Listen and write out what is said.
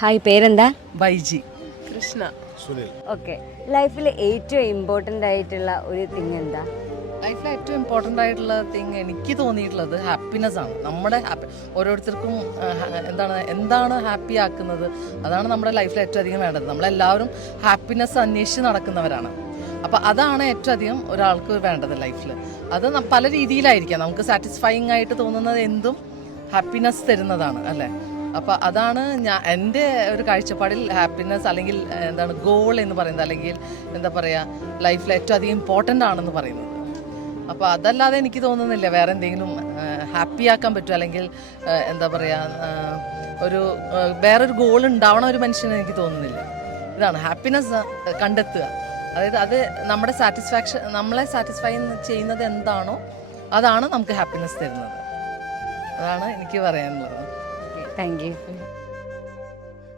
Hi, പേരെന്താ? Baiji. Krishna. Sunil. Okay, ലൈഫിൽ ഏറ്റവും ഇമ്പോർട്ടൻ്റ് ആയിട്ടുള്ള ഒരു തിങ് എന്താ? ലൈഫിൽ ഏറ്റവും ഇമ്പോർട്ടൻ്റ് ആയിട്ടുള്ള തിങ് എനിക്ക് തോന്നിയിട്ടുള്ളത് ഹാപ്പിനെസ് ആണ്. നമ്മുടെ ഓരോരുത്തർക്കും എന്താണ് ഹാപ്പി ആക്കുന്നത്, അതാണ് നമ്മുടെ ലൈഫിൽ ഏറ്റവും അധികം വേണ്ടത്. നമ്മളെല്ലാവരും ഹാപ്പിനെസ് അന്വേഷിച്ച് നടക്കുന്നവരാണ്. അപ്പോൾ അതാണ് ഏറ്റവും അധികം ഒരാൾക്ക് വേണ്ടത് ലൈഫിൽ. അത് പല രീതിയിലായിരിക്കാം. നമുക്ക് സാറ്റിസ്ഫൈങ് ആയിട്ട് തോന്നുന്നത് എന്തും ഹാപ്പിനെസ് തരുന്നതാണ് അല്ലേ. അപ്പോൾ അതാണ് എൻ്റെ ഒരു കാഴ്ചപ്പാടിൽ ഹാപ്പിനെസ്, അല്ലെങ്കിൽ ഗോൾ എന്ന് പറയുന്നത്, അല്ലെങ്കിൽ എന്താ പറയുക, ലൈഫിൽ ഏറ്റവും അധികം ഇമ്പോർട്ടൻ്റ് ആണെന്ന് പറയുന്നത്. അപ്പോൾ അതല്ലാതെ എനിക്ക് തോന്നുന്നില്ല വേറെ എന്തെങ്കിലും ഹാപ്പിയാക്കാൻ പറ്റും, അല്ലെങ്കിൽ എന്താ പറയുക, വേറൊരു ഗോൾ ഉണ്ടാവണ ഒരു മനുഷ്യന് എനിക്ക് തോന്നുന്നില്ല. ഇതാണ് ഹാപ്പിനെസ് കണ്ടെത്തുക. അതായത് അത് നമ്മളെ സാറ്റിസ്ഫൈ ചെയ്യുന്നത് എന്താണോ അതാണ് നമുക്ക് ഹാപ്പിനെസ് തരുന്നത്. അതാണ് എനിക്ക് പറയാനുള്ളത്. Thank you.